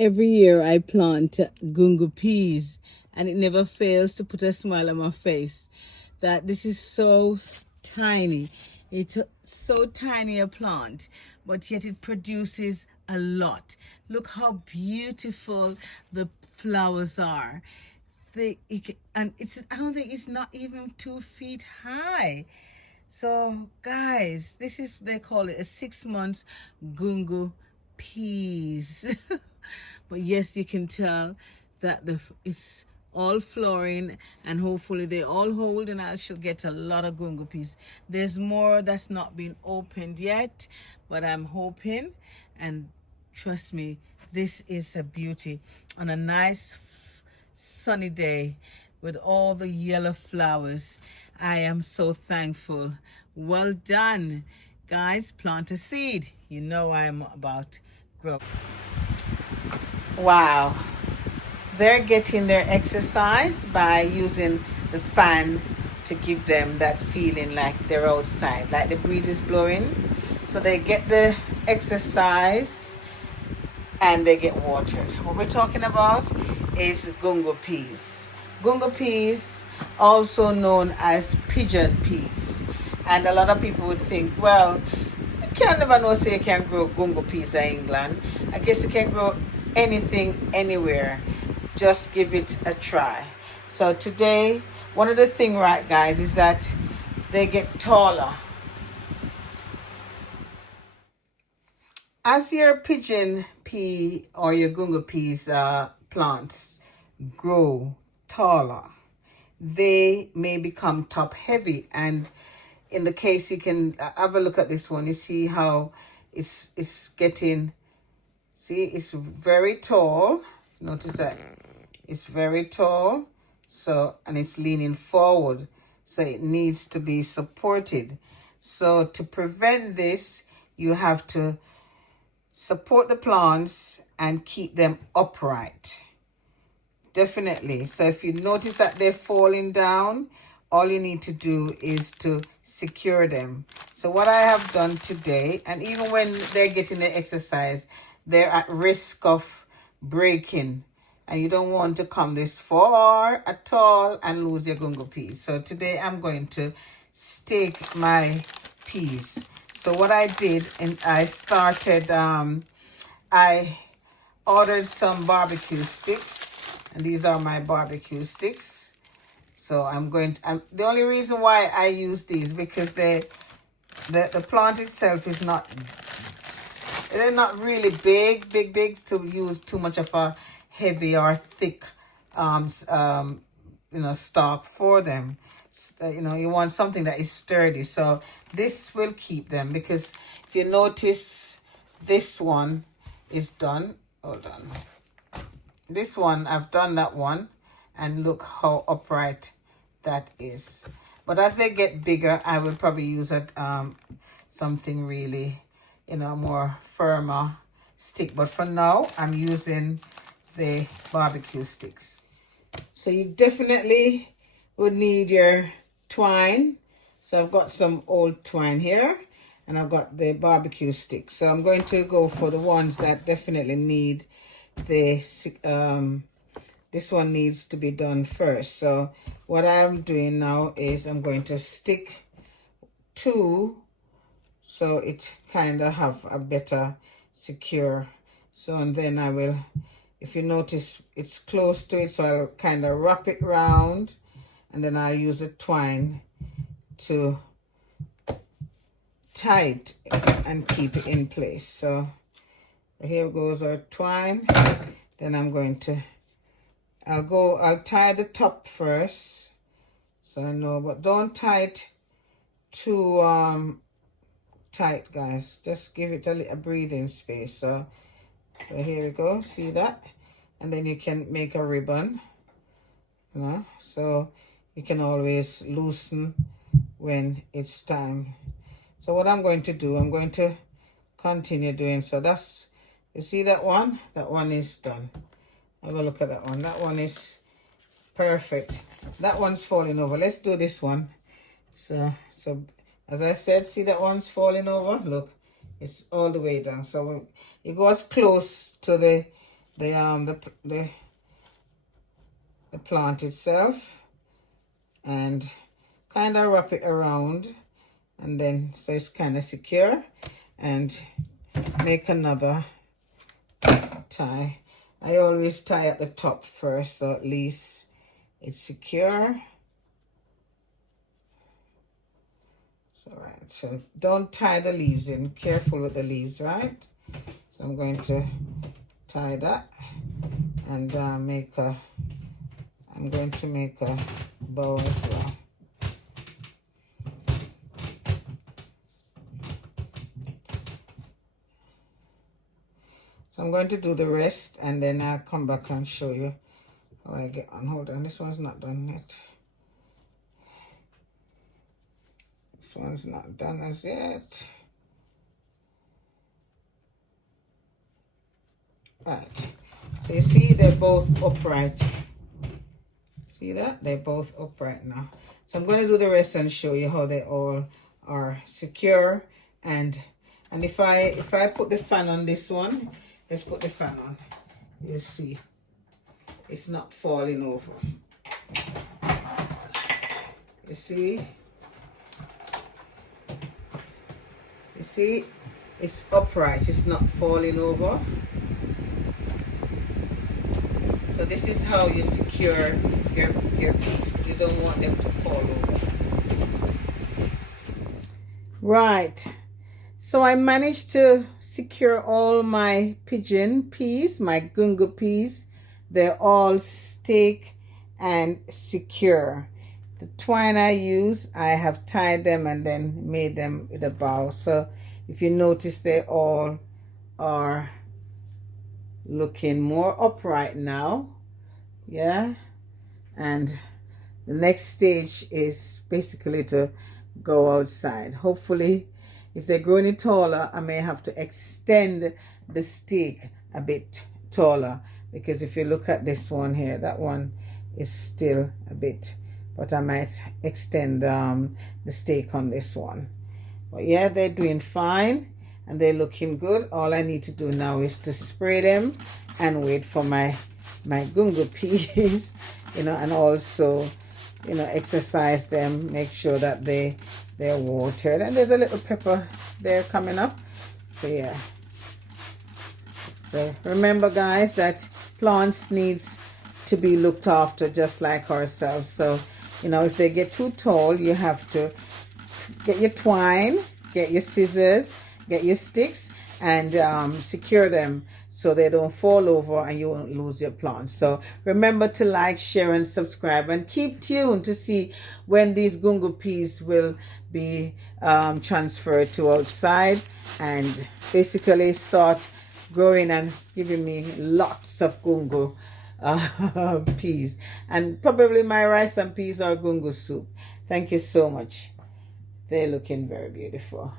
Every year I plant gungo peas, and it never fails to put a smile on my face. That this is so tiny. It's so tiny a plant, but yet it produces a lot. Look how beautiful the flowers are. And it's, I don't think it's not even 2 feet high. So guys, this is, they call it a 6 months gungo peas. But yes, you can tell that it's all flowering, and hopefully they all hold, and I shall get a lot of gungo peas. There's more that's not been opened yet, but I'm hoping, and trust me, this is a beauty on a nice sunny day with all the yellow flowers. I am so thankful. Well done, guys. Plant a seed. You know I'm about growth. Wow. They're getting their exercise by using the fan to give them that feeling like they're outside, like the breeze is blowing. So they get the exercise and they get watered. What we're talking about is gungo peas. Gungo peas, also known as pigeon peas. And a lot of people would think, well, you can't never know say you can grow gungo peas in England. I guess you can grow anything anywhere. Just give it a try. So today, one of the things, right, guys, is that they get taller. As your pigeon pea or your gungo peas plants grow taller, they may become top heavy. And in the case, you can have a look at this one. You see how it's getting, see, it's very tall. Notice that it's very tall. So, and it's leaning forward. So it needs to be supported. So to prevent this, you have to support the plants and keep them upright. Definitely. So if you notice that they're falling down, all you need to do is to secure them. So what I have done today, and even when they're getting the exercise, they're at risk of breaking. And you don't want to come this far at all and lose your gungo peas. So today I'm going to stake my peas. So what I did, and I started, I ordered some barbecue sticks, and these are my barbecue sticks. So I'm going to, the only reason why I use these, because the plant itself is not, they're not really big to use too much of a heavy or thick, stalk for them. You want something that is sturdy. So this will keep them, because if you notice, this one is done. Hold on. This one, I've done that one, and look how upright that is. But as they get bigger, I will probably use something really, more firmer stick. But for now, I'm using the barbecue sticks. So you definitely would need your twine. So I've got some old twine here, and I've got the barbecue sticks. So I'm going to go for the ones that definitely need the this one needs to be done first. So what I'm doing now is I'm going to stick two, so it kind of have a better secure. So, and then I will, if you notice, it's close to it, so I'll kind of wrap it round, and then I'll use the twine to tie it and keep it in place. So here goes our twine. Then I'm going to, I'll tie the top first, so I know, but don't tie it too tight, guys. Just give it a little breathing space. So here we go, see that? And then you can make a ribbon, so you can always loosen when it's time. So what I'm going to do, I'm going to continue doing. So that's, you see that one? That one is done. Have a look at that one. That one is perfect. That one's falling over. Let's do this one. So as I said, see that one's falling over? Look, it's all the way down. So it goes close to the the plant itself, and kind of wrap it around, and then so it's kind of secure, and make another tie. I always tie at the top first, so at least it's secure. So right, so don't tie the leaves in, careful with the leaves, right? So I'm going to tie that, and I'm going to make a bow as well. So I'm going to do the rest, and then I'll come back and show you how I get on. Hold on, this one's not done yet. This one's not done as yet. Right, so you see they're both upright. See that? They're both upright now. So I'm going to do the rest and show you how they all are secure. And if I put the fan on this one, let's put the fan on. You'll see it's not falling over. You see? You see? It's upright. It's not falling over. So this is how you secure your piece, because you don't want them to fall over. Right. So I managed to secure all my pigeon peas, my gungo peas. They're all stick and secure. The twine I use, I have tied them and then made them with a bow. So if you notice, they all are looking more upright now. Yeah. And the next stage is basically to go outside. Hopefully, if they're growing taller, I may have to extend the stake a bit taller, because if you look at this one here, that one is still a bit, but I might extend the stake on this one. But yeah, they're doing fine and they're looking good. All I need to do now is to spray them and wait for my gungo peas, you know, and also, you know, exercise them, make sure that they're watered. And there's a little pepper there coming up. So yeah. So remember, guys, that plants needs to be looked after just like ourselves. So, you know, if they get too tall, you have to get your twine, get your scissors, get your sticks, and secure them so they don't fall over and you won't lose your plants. So remember to like, share, and subscribe, and keep tuned to see when these gungo peas will be transferred to outside and basically start growing and giving me lots of gungo peas, and probably my rice and peas or gungo soup. Thank you so much. They're looking very beautiful.